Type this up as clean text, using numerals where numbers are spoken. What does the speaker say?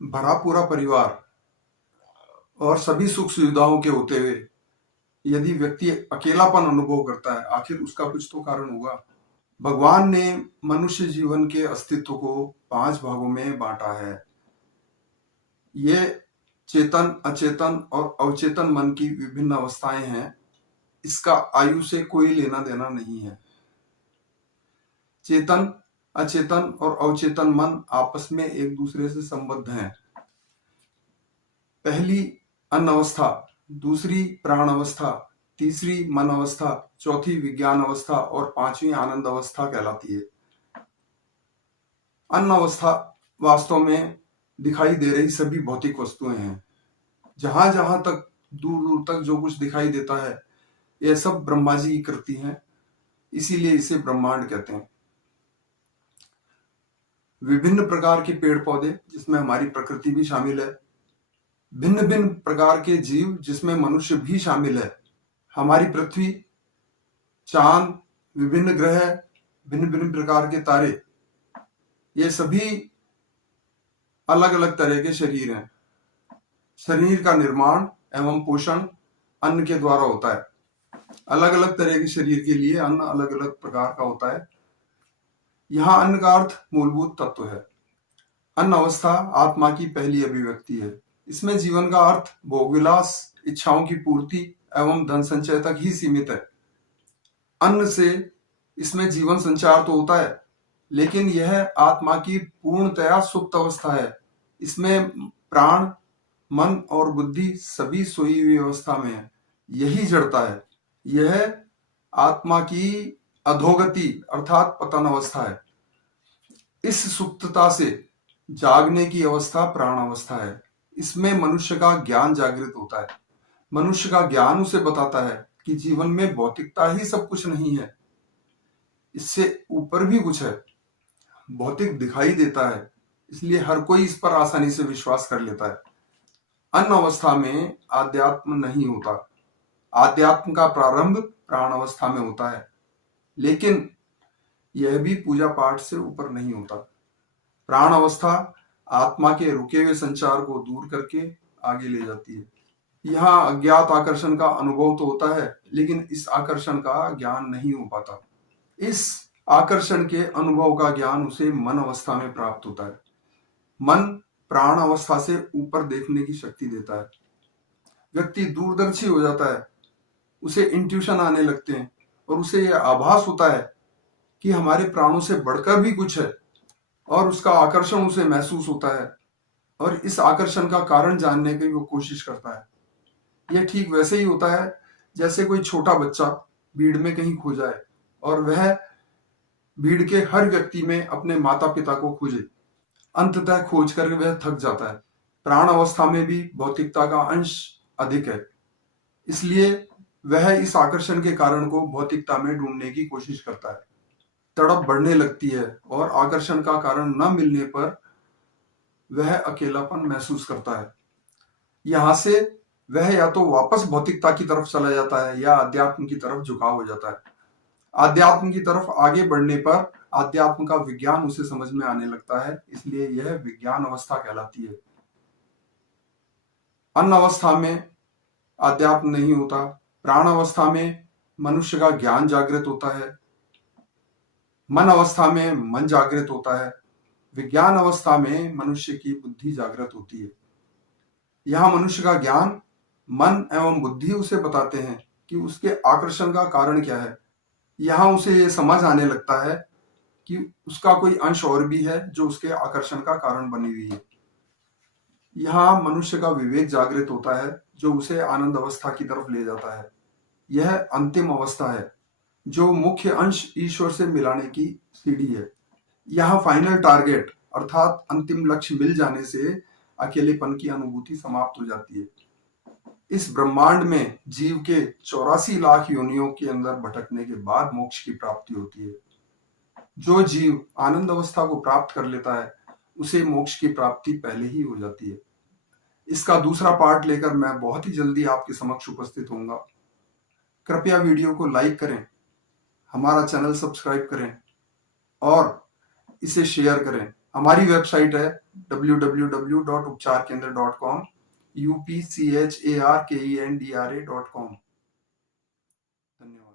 भरा पूरा परिवार और सभी सुख सुविधाओं के होते हुए यदि व्यक्ति अकेलापन अनुभव करता है, आखिर उसका कुछ तो कारण होगा। भगवान ने मनुष्य जीवन के अस्तित्व को 5 भागों में बांटा है। ये चेतन, अचेतन और अवचेतन मन की विभिन्न अवस्थाएं हैं। इसका आयु से कोई लेना देना नहीं है। चेतन, अचेतन और अवचेतन मन आपस में एक दूसरे से संबद्ध हैं। पहली अन्न अवस्था, दूसरी प्राण अवस्था, तीसरी मन अवस्था, चौथी विज्ञान अवस्था और पांचवी आनंद अवस्था कहलाती है। अन्न अवस्था वास्तव में दिखाई दे रही सभी भौतिक वस्तुएं हैं। जहां जहां तक दूर दूर तक जो कुछ दिखाई देता है, यह सब ब्रह्मा जी की कृति है, इसीलिए इसे ब्रह्मांड कहते हैं। विभिन्न प्रकार के पेड़ पौधे, जिसमें हमारी प्रकृति भी शामिल है, भिन्न भिन्न प्रकार के जीव, जिसमें मनुष्य भी शामिल है, हमारी पृथ्वी, चांद, विभिन्न ग्रह, भिन्न भिन्न प्रकार के तारे, ये सभी अलग अलग तरह के शरीर हैं। शरीर का निर्माण एवं पोषण अन्न के द्वारा होता है। अलग अलग तरह के शरीर के लिए अन्न अलग अलग प्रकार का होता है। यहाँ अन्न का अर्थ मूलभूत तत्व है। अन्न अवस्था आत्मा की पहली अभिव्यक्ति है। इसमें जीवन का अर्थ भोगविलास, इच्छाओं की पूर्ति एवं धन संचय तक ही सीमित है। अन्न से इसमें जीवन संचार तो होता है, लेकिन यह आत्मा की पूर्णतया सुप्त अवस्था है। इसमें प्राण, मन और बुद्धि सभी सोई हुई अवस्था में है। यही जड़ता है। यह आत्मा की अधोगति अर्थात पतन अवस्था है। इस सुप्तता से जागने की अवस्था प्राण अवस्था है। इसमें मनुष्य का ज्ञान जागृत होता है। मनुष्य का ज्ञान उसे बताता है कि जीवन में भौतिकता ही सब कुछ नहीं है, इससे ऊपर भी कुछ है। भौतिक दिखाई देता है, इसलिए हर कोई इस पर आसानी से विश्वास कर लेता है। अन्न अवस्था में आध्यात्म नहीं होता। आध्यात्म का प्रारंभ प्राण अवस्था में होता है, लेकिन यह भी पूजा पाठ से ऊपर नहीं होता। प्राण अवस्था आत्मा के रुके हुए संचार को दूर करके आगे ले जाती है। यहाँ अज्ञात आकर्षण का अनुभव तो होता है, लेकिन इस आकर्षण का ज्ञान नहीं हो पाता। इस आकर्षण के अनुभव का ज्ञान उसे मन अवस्था में प्राप्त होता है। मन प्राण अवस्था से ऊपर देखने की शक्ति देता है। व्यक्ति दूरदर्शी हो जाता है, उसे इंट्यूशन आने लगते हैं और उसे यह आभास होता है कि हमारे प्राणों से बढ़कर भी कुछ है, और उसका आकर्षण उसे महसूस होता है और इस आकर्षण का कारण जानने की वो कोशिश करता है। यह ठीक वैसे ही होता है जैसे कोई छोटा बच्चा भीड़ में कहीं खो जाए और वह भीड़ के हर व्यक्ति में अपने माता पिता को खोजे। अंततः खोज कर वह थक जाता है। प्राण अवस्था में भी भौतिकता का अंश अधिक है, इसलिए वह इस आकर्षण के कारण को भौतिकता में ढूंढने की कोशिश करता है। तड़प बढ़ने लगती है और आकर्षण का कारण न मिलने पर वह अकेलापन महसूस करता है। यहां से वह या तो वापस भौतिकता की तरफ चला जाता है या अध्यात्म की तरफ झुकाव हो जाता है। आध्यात्म की तरफ आगे बढ़ने पर आध्यात्म का विज्ञान उसे समझ में आने लगता है, इसलिए यह विज्ञान अवस्था कहलाती है। अन्न अवस्था में आध्यात्म नहीं होता। प्राण अवस्था में मनुष्य का ज्ञान जागृत होता है। मन अवस्था में मन जागृत होता है। विज्ञान अवस्था में मनुष्य की बुद्धि जागृत होती है। यहाँ मनुष्य का ज्ञान, मन एवं बुद्धि उसे बताते हैं कि उसके आकर्षण का कारण क्या है। यहाँ उसे ये समझ आने लगता है कि उसका कोई अंश और भी है जो उसके आकर्षण का कारण बनी हुई है। यहाँ मनुष्य का विवेक जागृत होता है जो उसे आनंद अवस्था की तरफ ले जाता है। यह अंतिम अवस्था है जो मुख्य अंश ईश्वर से मिलाने की सीढ़ी है। यहाँ फाइनल टारगेट अर्थात अंतिम लक्ष्य मिल जाने से अकेलेपन की अनुभूति समाप्त हो जाती है। इस ब्रह्मांड में जीव के 84 लाख योनियों के अंदर भटकने के बाद मोक्ष की प्राप्ति होती है। जो जीव आनंद अवस्था को प्राप्त कर लेता है उसे मोक्ष की प्राप्ति पहले ही हो जाती है। इसका दूसरा पार्ट लेकर मैं बहुत ही जल्दी आपके समक्ष उपस्थित होऊंगा। कृपया वीडियो को लाइक करें, हमारा चैनल सब्सक्राइब करें और इसे शेयर करें। हमारी वेबसाइट है www.upcharkendra.com upcharkendra.com। धन्यवाद।